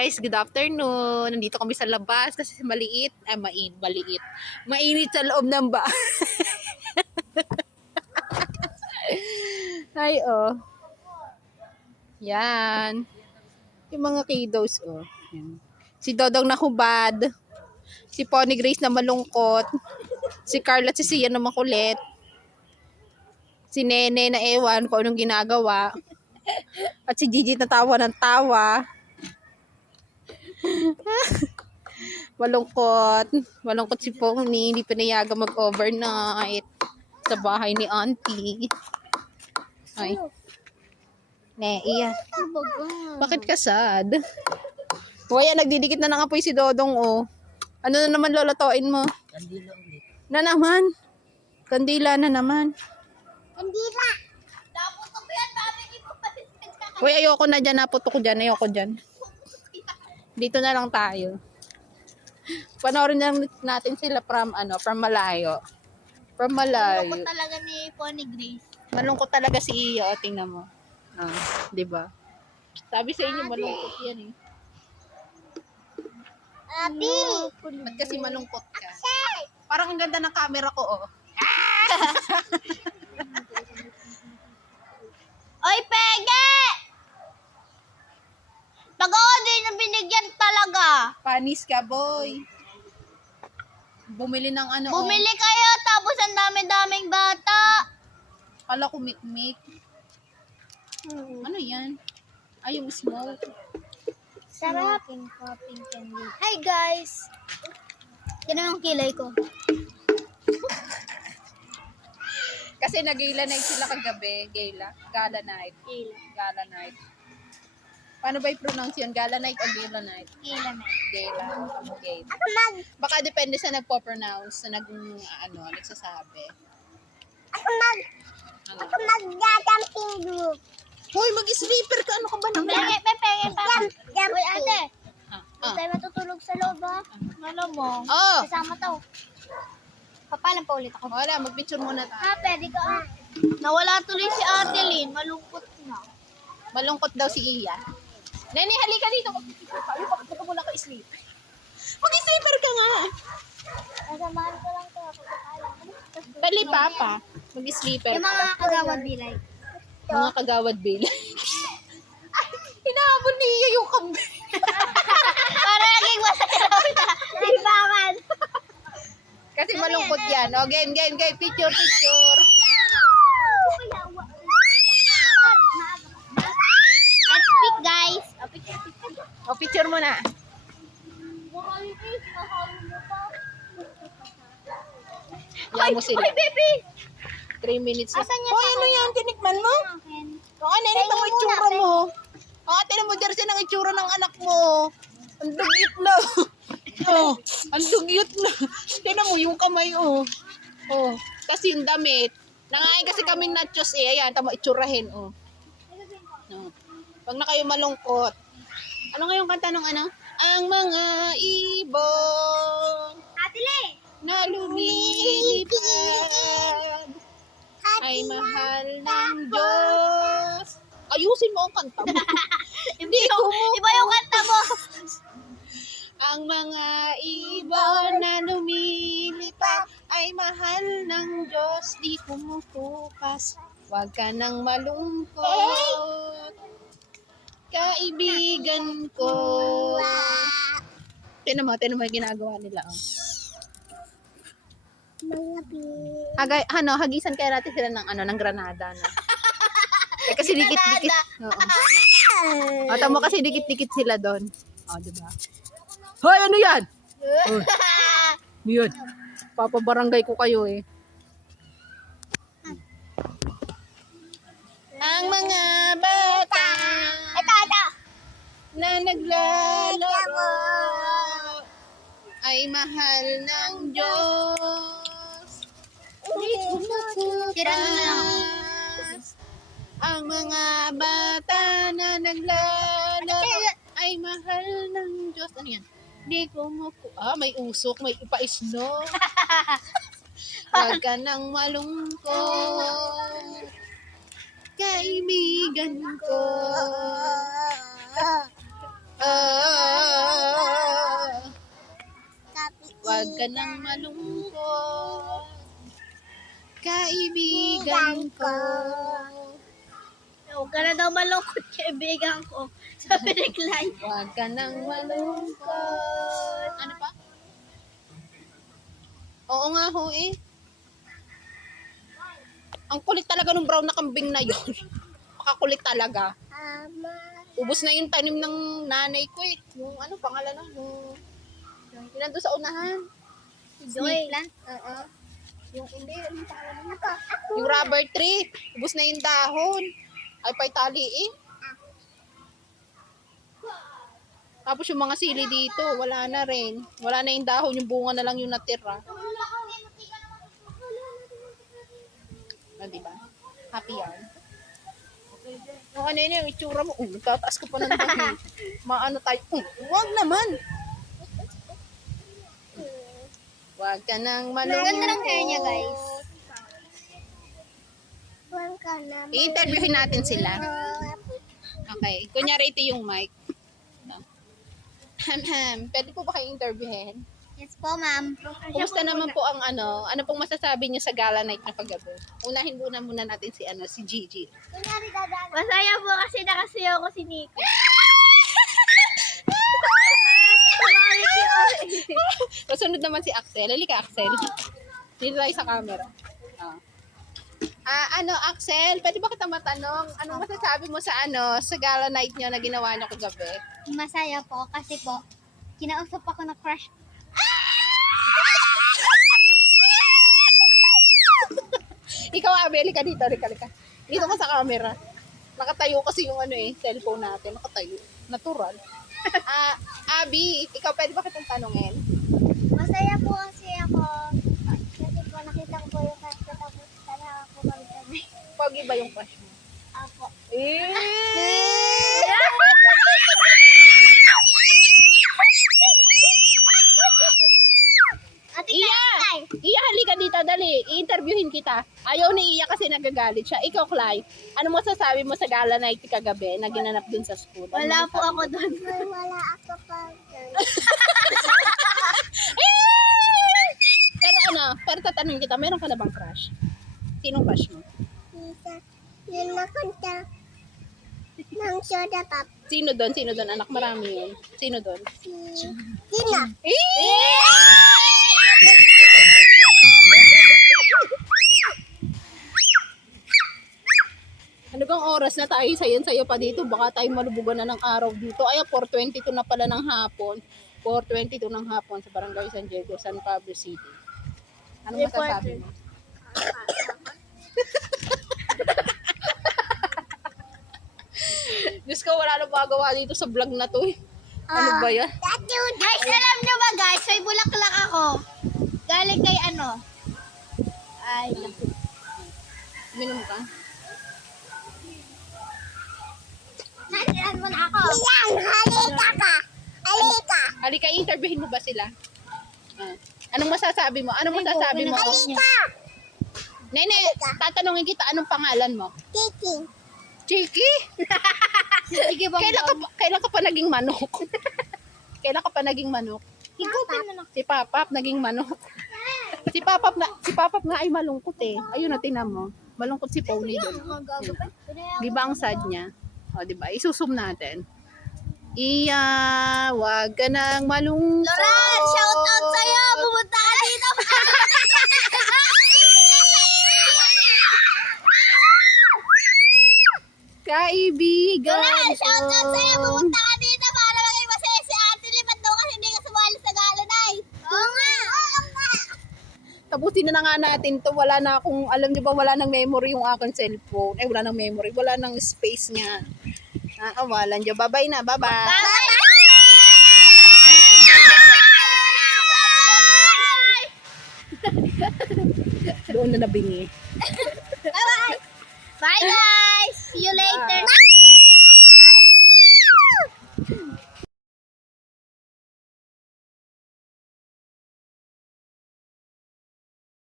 guys, good afternoon. Nandito kami sa labas kasi maliit. Mainit sa loob ng ba. Ay, oh. Yan. Yung mga kiddos, oh. Yan. Si Dodong na hubad. Si Pony Grace na malungkot. Si Carla at si Sia na makulit. Si Nene na ewan kung anong ginagawa. At si Gigi na tawa ng tawa. Malungkot si Pony. Hindi pinayaga mag-overnight sa bahay ni Auntie. Ay. Iya. Bakit ka sad? Waya, nagdidikit na ng apoy si Dodong, oh. Ano na naman lolotoin mo? Kandila ulit. Na naman. Kandila na naman. Kandila. Naputok ko yan, mami. Hindi mo pa rin. Uy, ayoko na dyan. Naputok ko dyan. Ayoko dyan. Dito na lang tayo. Panoorin lang natin sila from malayo. From malayo. Malungkot talaga ni Pony Grace. Malungkot talaga si Iyo. O, tingnan mo. Di ba? Sabi sa inyo, malungkot yan eh. Abi! Ba't kasi malungkot ka? Parang ang ganda ng camera ko, oh. Oy, Pege! Pag ako din ang binigyan talaga. Panis ka, boy. Bumili ng ano, Bumili kayo, tapos ang dami-daming bata. Kala ko mikmik. Ano yan? Ay, yung smoke. Sarap. Popping candy. Hi, guys! Yan yung kilay ko. Kasi nag-gala night sila kagabi. Gala night. Gala night. Paano ba i-pronounce yun? Gala night o gala night? Kilay na. Gala. Okay. Ako mag... Baka depende sa nagpo-pronounce, sa nagsasabi. Ako mag-jumping group. Hoy, mag-sleeper ka. Ano ka ba naman? Penge. Uy, ate. Ah. Huwag tayo matutulog sa loob, ha? Ano mo? Oh. Kasama to. Papalam pa ulit ako. Wala, mag-picture muna tayo. Ha, pwede ka, ah. Nawala tuloy si Ate Lynn. Malungkot na. Malungkot daw si Iya. Nene, halika dito. Mag-picture ka. Ay, bakit ka mula ka sleep? Mag-sleeper ka nga. Nasamahan ko lang to. Papalam. Dali, Papa. Mag-sleeper Yung ka. mga kagawad bilay. Mga kagawad bill. Ay, hinahabol ni Iya yung kambing. Para naging masaya. Nagbaman. Kasi malungkot yan. O, game. Picture. Let's speak, guys. O, picture mo na. Yan mo sila. Hoy, baby! 3 minutes na. Asan yan? Hoy, ano yan? Tinikman mo? Oo, nene, mo itsura mo. Oo, tinan mo, Jersey, ng itsura ng anak mo. Ang dugyot na. Oh, ang dugyot na. Tinan mo, yung kamay, oh. Oh, kasi yung damit. Nangain kasi kaming nachos, eh. Ayan, tama, itsurahin, oh. No. Pag na kayo malungkot. Ano nga yung kanta ng ano? Ang mga ibon Ate Le! na lumilipad ay mahal ng Diyos. Ayusin mo ang kanta mo. Hindi ko mo. Iba yung kanta mo. Ang mga ibon na lumilipad ay mahal ng Diyos. Di kumutukas. Huwag ka nang malungkot. Kaibigan ko. Tinan mo yung ginagawa nila. Oh. Hagisan kaya natin sila ng granada. No? Eh, kasi dikit-dikit. Oo. Tama kasi dikit-dikit sila doon. Diba? Hoy, ano yan? Oh. Yun. Papabarangay ko kayo eh. Ang mga bata Ito. na naglalaro ay mahal ng Diyos. Tira na lang. Ang mga bata na naglalaro ay mahal ng Diyos. Ano yan? Di may usok, may ipa-isno. Huwag ka nang malungkot. Kaibigan ko. Huwag ka nang malungkot. Kaibigan ko. Huwag ka na daw malungkot, kaibigan ko. Sabi ni Clyde. Huwag ka nang malungkot. Ano pa? Oo nga ho eh. Ang kulit talaga ng brown na kambing na yon. Makakulit talaga. Ubus na yung tanim ng nanay ko eh. Yung ano, pangalan na? Yung nandun sa unahan. Joy. Oo. Yung hindi, ano yung pangalan na? Yung rubber tree. Ubus na yung dahon. Ay, paitaliin. Tapos yung mga sili dito, wala na rin. Wala na yung dahon, yung bunga na lang yung natira. Ah, diba? Happy yarn. Yung ano yun, yung itsura mo, nagtataas ko pa ng dahil. Maano tayo, wag naman. Wag ka nang malungkot. Ang ganda ng hair niya, guys. I-interviewin natin sila. Okay, kunyari ito yung mic. Pwede po ba kayo interviewin? Yes po, ma'am. Kumusta naman po ang ano pong masasabi niyo sa gala night na kagabi? Unahin muna natin si Gigi. Masaya po kasi nakasayaw ko si Nico. Kasunod naman si Axel. Halika, Axel. Dito tayo sa camera. Axel, pwede ba kita matanong, anong masasabi mo sa sa gala night niyo na ginawa niyo kagabi? Masaya po kasi po, kinausap ako na crush. Ikaw, Abel, ka dito, halika. Dito ka sa camera. Nakatayo kasi yung cellphone natin. Nakatayo. Natural. Abby, ikaw pwede ba kitang tanungin? Masaya po kasi ako. Kasi po nakita ko po yung crush ko tapos sana ako kami. Pogi ba yung crush mo? Apo. Ate Iya! Iya, halika dito, dali. I-interviewin kita. Ayaw ni Iya kasi nagagalit siya. Ikaw, Clyde, ano masasabi mo sa gala night kagabi na ginanap dun sa school? Ano Wala po masasabi ako mo? doon. Wala ako pa. Pero tatanungin kita, meron ka na bang crush? Sinong crush mo? Yun nakanta ng soda pop. Sino doon, anak? Marami yun. Sino doon? Tina. Ano bang oras na tayo sayo pa dito? Baka tayo malubugan na ng araw dito. Ay, 4:22 na pala ng hapon. 4:22 ng hapon sa Barangay San Diego, San Pablo City. Ano masasabi mo? Diyos ko, wala nang magawa dito sa vlog na to eh. Ano ba yan? Guys, alam nyo ba guys, may bulaklak ako. Galing kay ano? Ay, naku. Minum ka? Nasiran mo na ako. Iyan, halika ka. Halika. Halika, interviewin mo ba sila? Anong masasabi mo? Halika. Nene, tatanungin kita, anong pangalan mo? Kiki. Chiki? Sige ba? Kailan ka pa naging manok? Kailan ka pa naging manok? Higupin mo na. Si Papap naging manok. Si Papap nga ay malungkot eh. Ayun na, tingnan mo. Malungkot si Pony doon. Di ba ang sad niya? O, di ba? Isusum natin. Iya, wag ka nang malungkot. Loran, shout out sa'yo. Pumunta ka dito. Kaibigan. Loran, shout out sa'yo. Pumunta ka dito para maging masaya si Ate Lipat daw kasi hindi ka sumali sa gala na eh. Oo nga. Tapusin na nga natin to. Wala na akong, alam niyo ba, wala nang memory yung aking cellphone. Ay, wala nang memory. Wala nang space niya. Naawalan niyo. Bye-bye na. Bye-bye. Bye. Doon na nabingi. Bye guys. See you later.